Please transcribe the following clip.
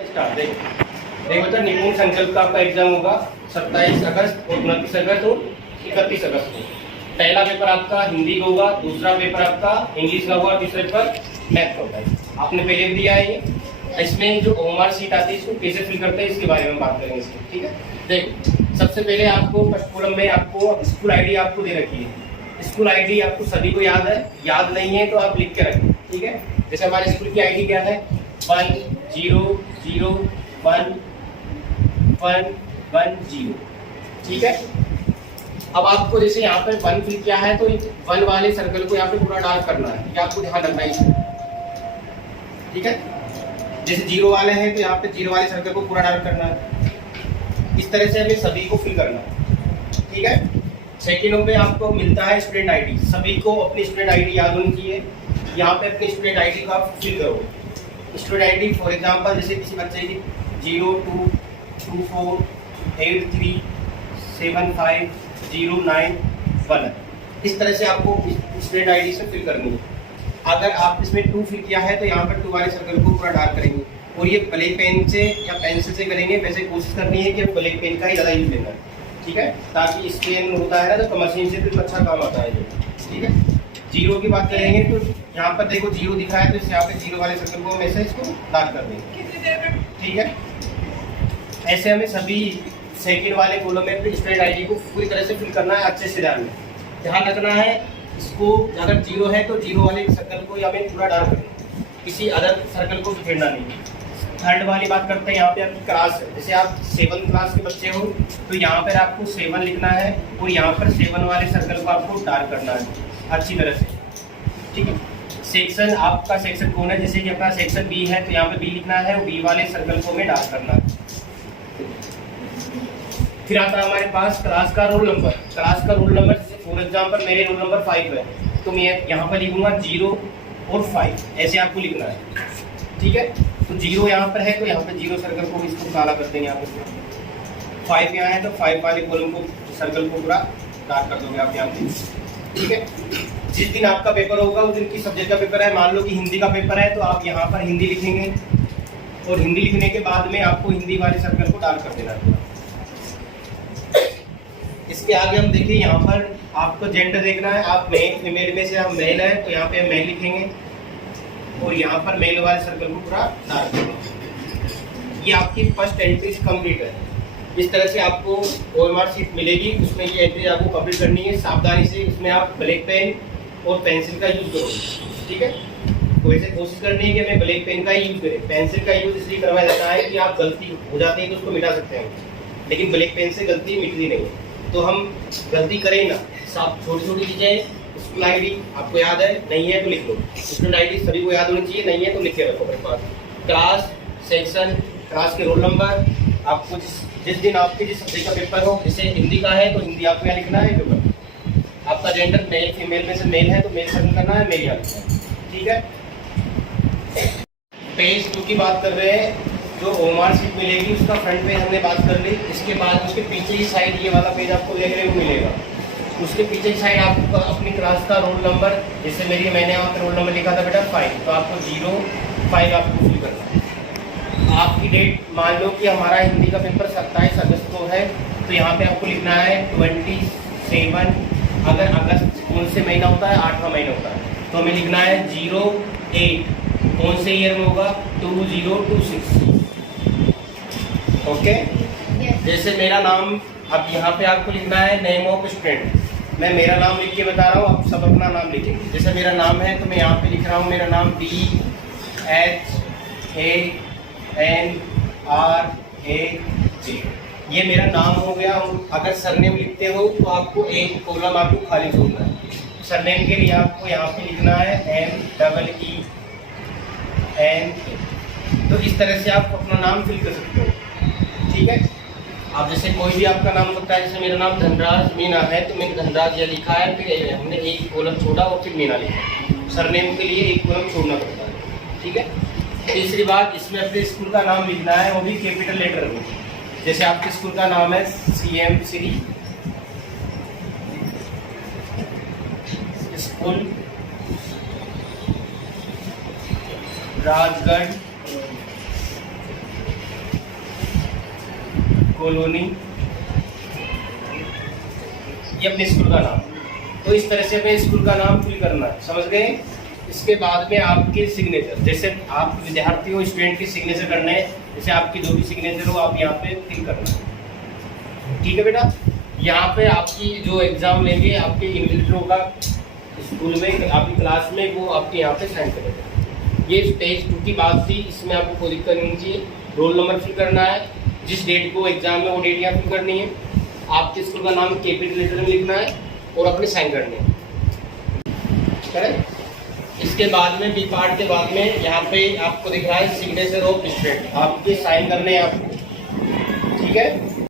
Start देखो तो निपुण संकल्प का आपका एग्जाम होगा 27 अगस्त और 29 अगस्त और 31 अगस्त को। पहला पेपर आपका हिंदी का होगा, दूसरा पेपर आपका इंग्लिश का होगा, तीसरा पेपर मैथ का होगा। आपने पहले भी दिया है ये। इसमें जो ओएमआर शीट आती है इसको कैसे फिल करते हैं इसके बारे में बात करेंगे इसको, ठीक है। देखो सबसे पहले आपको फर्स्ट कॉलम में आपको स्कूल आईडी आपको दे रखी है। स्कूल आईडी आपको सभी को याद है, याद नहीं है तो आप लिख के रखें, ठीक है। जैसे हमारे स्कूल की आईडी क्या है 10011110, ठीक है। अब आपको जैसे यहाँ पर 1 फिल किया है तो 1 वाले सर्कल को यहाँ पे पूरा डार्क करना है, ये आपको ध्यान रखना है इसमें, ठीक है। जैसे 0 वाले हैं तो यहाँ पे 0 वाले सर्कल को पूरा डार्क करना है। इस तरह से हमें सभी को फिल करना है, ठीक है। सेकेंड में आपको मिलता है स्टूडेंट आईडी। सभी को अपनी स्टूडेंट आईडी याद होनी चाहिए। यहाँ पे अपनी स्टूडेंट आईडी को आप फिल करो। स्टूडेंट आईडी फॉर एग्जांपल जैसे किसी बच्चे की 0224837509 इस तरह से आपको स्टूडेंट आईडी से फिल करनी है। अगर आप इसमें 2 फिल किया है तो यहाँ पर 2 वाले सर्कल को पूरा डार्क करेंगे और ये ब्लैक पेन से या पेंसिल से करेंगे। वैसे कोशिश करनी है कि ब्लैक पेन का ही ज़्यादा यूज लेना है, ठीक है, ताकि स्पेन होता है ना तो मशीन से फिर अच्छा काम आता है जो, ठीक है। 0 की बात करेंगे तो यहाँ पर देखो 0 दिखा है तो इस यहाँ पे 0 वाले सर्कल को हमेशा इसको डार्क कर देंगे, ठीक है। ऐसे हमें सभी सेकंड वाले कॉलम में स्टूडेंट आईडी को पूरी तरह से फिल करना है। अच्छे से ध्यान रखना है इसको। अगर 0 है तो 0 वाले सर्कल को हमें पूरा डार्क करना, किसी अदर सर्कल को छेड़ना नहीं। थर्ड वाली बात करते हैं, यहाँ पे आपकी क्लास है। जैसे आप 7th क्लास के बच्चे हो तो यहाँ पर आपको 7 लिखना है और यहाँ पर 7 वाले सर्कल को आपको डार्क करना है अच्छी तरह से, ठीक है। सेक्शन आपका सेक्शन कौन है, जैसे कि अपना सेक्शन बी है तो यहाँ पे बी लिखना है और बी वाले सर्कल को हमें डार्क करना है। फिर आता है हमारे पास क्लास का रोल नंबर। क्लास का रोल नंबर जैसे फॉर एग्जाम्पल मेरे रोल नंबर 5 है तो मैं यहाँ पर लिखूंगा 0 और 5, ऐसे आपको लिखना है, ठीक है। तो 0 यहाँ पर है तो यहाँ पे 0 सर्कल को इसको काला कर देंगे यहाँ पर। 5 यहाँ है तो 5 वाले कॉलम को सर्कल को पूरा डार्क कर दोगे आप यहाँ पे, ठीक है। जिस दिन आपका पेपर होगा उस दिन की सब्जेक्ट का पेपर है। मान लो कि हिंदी का पेपर है तो आप यहाँ पर हिंदी लिखेंगे और हिंदी लिखने के बाद में आपको हिंदी वाले सर्कल को डार्क कर देना है। इसके आगे हम देखिए यहाँ पर आपको जेंडर देखना है। आप मेल फीमेल में से हम मेल है तो यहाँ पे हम मेल लिखेंगे और यहाँ पर मेल वाले सर्कल को पूरा डार्क करेंगे। ये आपकी फर्स्ट एंट्री कंप्लीट है। इस तरह से आपको ओएमआर शीट मिलेगी, उसमें ये एंट्री आपको कंप्लीट करनी है। सावधानी से इसमें आप ब्लैक पेन और पेंसिल का यूज करोगे, ठीक है। तो वैसे कोशिश करनी है कि हमें ब्लैक पेन का ही यूज करें। पेंसिल का यूज इसलिए करवाया जाता है कि आप गलती हो जाती है तो उसको मिटा सकते हैं, लेकिन ब्लैक पेन से गलती मिटती नहीं। तो हम गलती करें ना, सब छोटी छोटी चीज़ें। स्कूल आईडी आपको याद है, नहीं है तो लिख लो। स्टूडेंट आईडी सभी को याद होनी चाहिए, नहीं है तो लिख के रखो अपने पास। क्लास, सेक्शन, क्लास के रोल नंबर, आपको जिस दिन आपके जिस सब्जेक्ट का पेपर हो, जैसे हिंदी का है तो हिंदी आपको यहाँ लिखना है पेपर। आपका जेंडर मेल फीमेल में से मेल है तो मेल सर्कल करना है, मेल यहाँ लिखना है, ठीक है। पेज 2 की बात कर रहे हैं। जो ओएमआर शीट मिलेगी उसका फ्रंट पेज हमने बात कर ली। इसके बाद उसके पीछे की साइड ये वाला पेज आपको देखने को मिलेगा। उसके पीछे की साइड आपको अपनी क्लास का रोल नंबर, जैसे मैंने यहाँ पर रोल नंबर लिखा था बेटा 5, तो आपको 05 आपको फिल करना है। आपकी डेट मान लो कि हमारा हिंदी का पेपर 27 अगस्त को है तो यहाँ पे आपको लिखना है 27। अगर अगस्त कौन से महीना होता है, 8वां महीना होता है, तो हमें लिखना है 08 कौन से ईयर में होगा 2026, ओके। जैसे मेरा नाम, अब यहाँ पे आपको लिखना है नेम ऑफ स्टूडेंट। मैं मेरा नाम लिख के बता रहा हूँ, आप सब अपना नाम लिखेंगे। जैसे मेरा नाम है तो मैं यहाँ पे लिख रहा हूँ मेरा नाम DHANRAJ, ये मेरा नाम हो गया। अगर सरनेम लिखते हो तो आपको एक कॉलम आपको खाली छोड़ना है। सरनेम के लिए आपको यहाँ पे लिखना है MEEN। तो इस तरह से आप अपना नाम फिल कर सकते हो, ठीक है। आप जैसे कोई भी आपका नाम होता है, जैसे मेरा नाम धनराज मीना है तो मैंने धनराज यह लिखा है, फिर हमने एक कॉलम छोड़ा और फिर मीना लिखा। सरनेम के लिए एक कॉलम छोड़ना पड़ता है, ठीक है। तीसरी बात, इसमें अपने स्कूल का नाम लिखना है, वो भी कैपिटल लेटर में। जैसे आपके स्कूल का नाम है CM Shri school Rajgarh colony, ये अपने स्कूल का नाम। तो इस तरह से अपने स्कूल का नाम फिल करना है, समझ गए। इसके बाद में आपके सिग्नेचर, जैसे आप विद्यार्थी हो, स्टूडेंट की सिग्नेचर करना है, जैसे आपकी जो भी सिग्नेचर हो आप यहाँ पे फिल करना है। ठीक है बेटा, यहाँ पे आपकी जो एग्जाम लेंगे आपके इन्विजिलेटर होगा स्कूल में, आपकी क्लास में, वो आपके यहाँ पे साइन करेगा। ये स्टेज 2 की बात थी, इसमें आपको कोई दिक्कत नहीं चाहिए। रोल नंबर फिल करना है, जिस डेट को एग्जाम में वो डेट यहाँ फिल करनी है, आपके स्कूल का नाम कैपिटल लेटर में लिखना है और अपने साइन करने हैं, करेक्ट। इसके बाद में बी पार्ट के बाद में यहाँ पे आपको दिख रहा है सिग्नेचर ऑफ स्टूडेंट, आपके साइन करने हैं आपको, ठीक है।